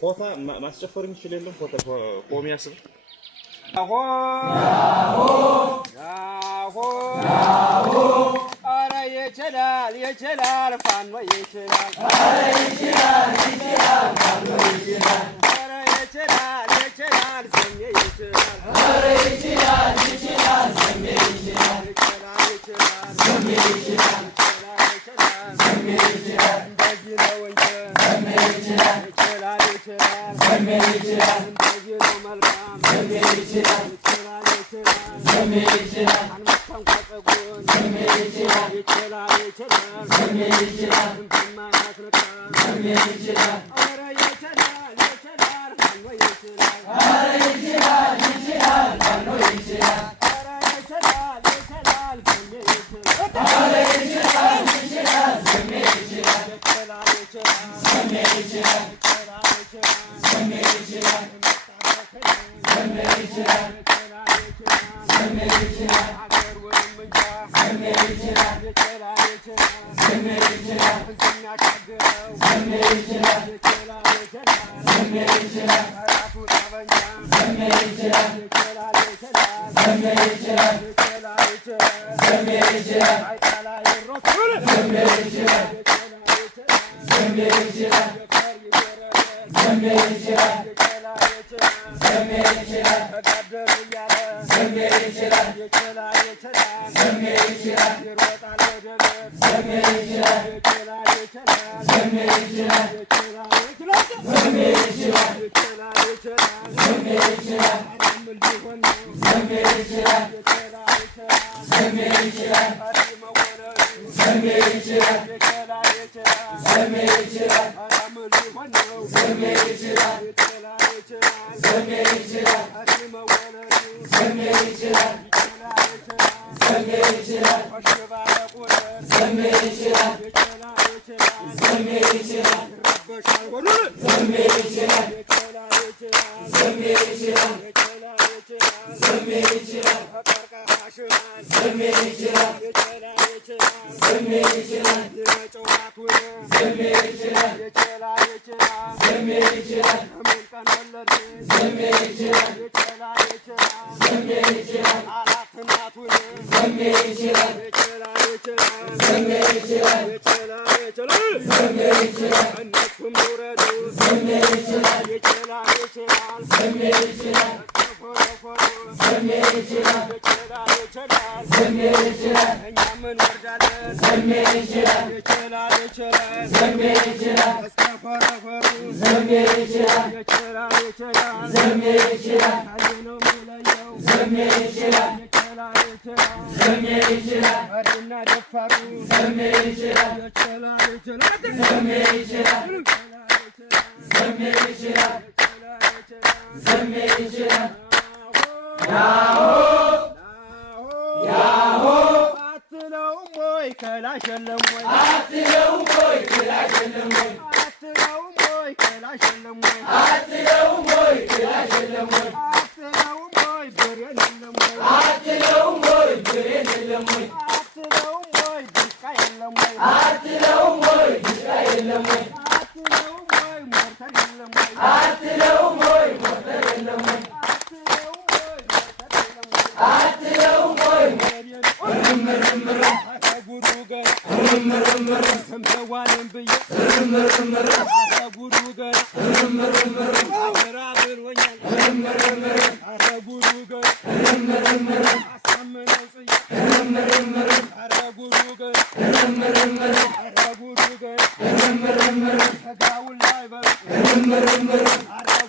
ሆታ ማስጨፈር የሚችል የለም። ሆታ ቆም ያስብ ያሆ ኧረ ይችላል ፋኖ ይችላል ኧረ ይችላል ፋኖ ይችላል ኧረ ይችላል ሰሜ ይችላል ኧረ ይችላል ሰሜ ይችላል ሰሜ ይችላል ሰሜ ይችላል እንደዚህ ነው እንጂ ሰሜ ይችላል ሰሜ ይችላል እንደዚህ ነው መልካም ሰሜ ይችላል ሰሜ ይችላል አንበሳም ከፀጉን ሰሜ ይችላል ሰሜ ይችላል እንደማያስነቃ ሰሜ ይችላል ኧረ ይችላል ፋኖ ይችላል ኧረ ይችላል ፋኖ ይችላል ኧረ ይችላል ሰሜ ይችላል ኧረ ይችላል ሰሜ ይችላል ሰሜ ይችላል ሰሜ ይችላል ሰሜ ይችላል ሰሜ ይችላል አገር ወይም እንጃ ሰሜ ይችላል ሰሜ ይችላል እንደሚያሻግረው ሰሜ ይችላል ሰሜ ይችላል ራሱ ጠበንጃ ሰሜ ይችላል ሰሜ ይችላል ሰሜ ይችላል አይጣላ ይሮጥ ሰሜ ይችላል ሰሜ ይችላል ሰሜ ይችላል ሰሜ ይችላል ተጋደሉ እያለ ሰሜ ይችላል ሰሜ ይችላል ይሮጣል ወደ ቤት ሰሜ ይችላል ሰሜ ይችላል ሰሜ ይችላል ሰሜ ይችላል ምን ሊሆን ነው ሰሜ ይችላል ሰሜ ይችላል ሰሜ ይችላል ሰሜ ይችላል ምን ሊሆን ነው ሰሜ ይችላል ሰሜ ይችላል ሰሜ ይችላል ሰሜ ይችላል ሰሜ ይችላል ሰሜ ይችላል ሰሜ ይችላል ሰሜ ይችላል ሰሜ ይችላል ሰሜ ይችላል ሰሜ ይችላል ሰሜ ይችላል ሰሜ ይችላል ሰሜ ይችላል ሰሜ ይችላል አራት እናቱን ሰሜ ይችላል ሰሜ ይችላል ሰሜ ይችላል እነሱም ይውረዱ ሰሜ ይችላል ሰሜ ይችላል ሰሜ ይችላል ሰሜ ይችላል እኛም እንወርዳለን ሰሜ ይችላል ሰሜ ይችላል እስከፈረፈሩ ሰሜ ይችላል ሰሜ ይችላል ነው የሚለየው ሰሜ ይችላል ሰሜ ይችላል መሪና ደፋሩ ሰሜ ይችላል ሰሜ ይችላል ሰሜ ይችላል ሰሜ ይችላል ያሆ አትለውም ወይ ከላሽ የለም ወይ አትለውም ወይ ከላሽ የለም ወይ አትለውም ወይ ከላሽ የለም ወይ አትለውም ወይ ከላሽ የለም ወይ አትለውም ወይ ብሬን የለም ወይ አትለውም ወይ ብሬን የለም ወይ አትለውም ወይ ድሽቃ የለም ወይ አትለውም ወይ ድሽቃ የለም ወይ አትለውም ወይ ሞርተር የለም ወይ አትለውም ወይ ሞርተር የለም ወይ አትለውም ወይ ምርምር ጉዱ ገና ምርምር ሰምተዋልን ብዬ ምርምር ጉዱ ገና ምርምር አገራ ብሎኛል ምርምር ጉዱ ገና ምርምር አሳምነው ጽዬ ምርምር ጉዱ ገና ምርምር ጉዱ ገና ምርምር ተጋውን ላይ በል ምርምር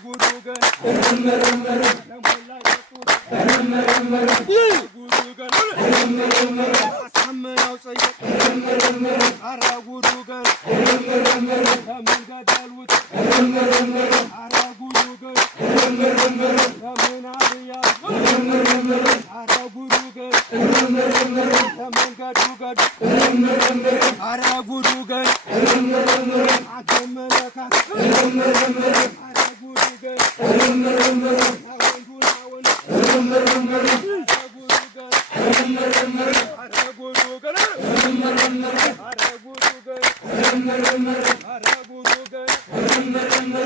ጉዱ ገና ምርምር ለሞላ ይጡት ምርምር ጉዱ ገና ምርምር አሳምነው ጽዬ ምርምር ጉዱ ገና ምርምር ለምን ገደሉት ምርምር ጉዱ ገና ምርምር ለምን አብያት ምርምር ጉዱ ገና ምርምር ለምን ገዱ ገዱ ምርምር ጉዱ ገና ምርምር አገመለካት ምርምር ጉዱ ገና ምርምር አወንዱን አወን ምርምር ጉዱ ገና ምርምር ጉዱ ገና ምርምር ጉዱ ገና ምርምር ጉዱ ገና ምርምር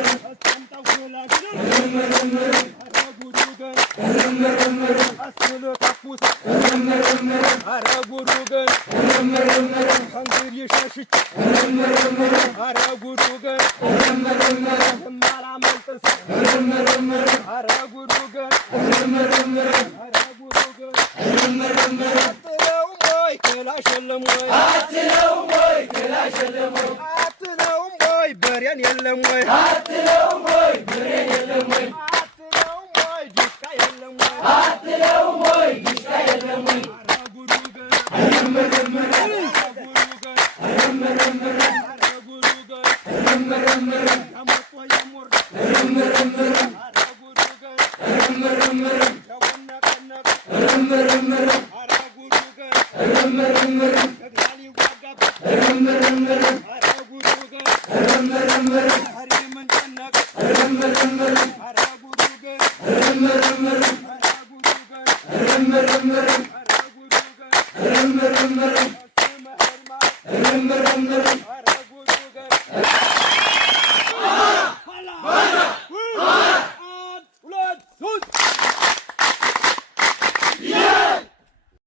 በሬን የለም ወይ አትለውም ወይ ብሬን የለም ወይ አትለውም ወይ ዲሽቃ የለም ወይ አትለውም ወይ ዲሽቃ የለም ወይ Remember